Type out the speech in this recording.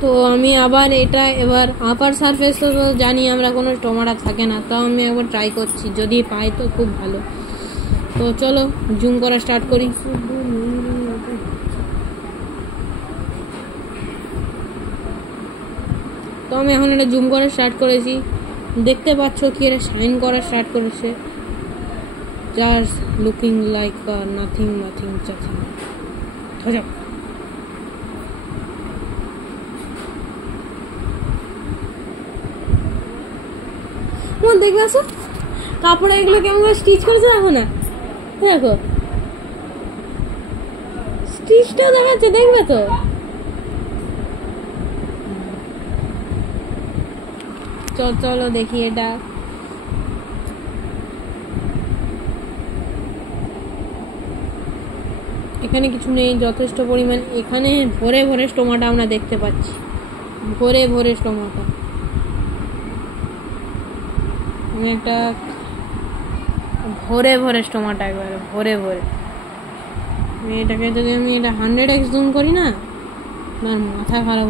তো আমি আবার এটা এবার আপার সারফেস তো জানি আমরা কোনো টমাটা থাকে না, তাও আমি একবার ট্রাই করছি, যদি পাই তো খুব ভালো। তো চলো জুম করা স্টার্ট করি। তো আমি এখন এটা জুম করা স্টার্ট করেছি, দেখতে পাচ্ছ কি এটা শাইন করা স্টার্ট করেছে, জাস্ট লুকিং লাইক নাথিং চাচিং। দেখবে আসো কাপড়ে এগুলো কেমন স্টিচ করেছে, দেখো না, দেখো স্টিচটা দেখাচ্ছে, দেখবে তো। চলো দেখি এটা। এখানে কিছু নেই, যথেষ্ট পরিমাণ এখানে ভরে ভরে টমাটো আমরা দেখতে পাচ্ছি, ভরে ভরে টমাটো। আমি একটা ভরে ভরে টমাটো, একবারে ভরে ভরে। এটাকে যদি আমি এটা 100x জুম করি না, আমার মাথা খারাপ।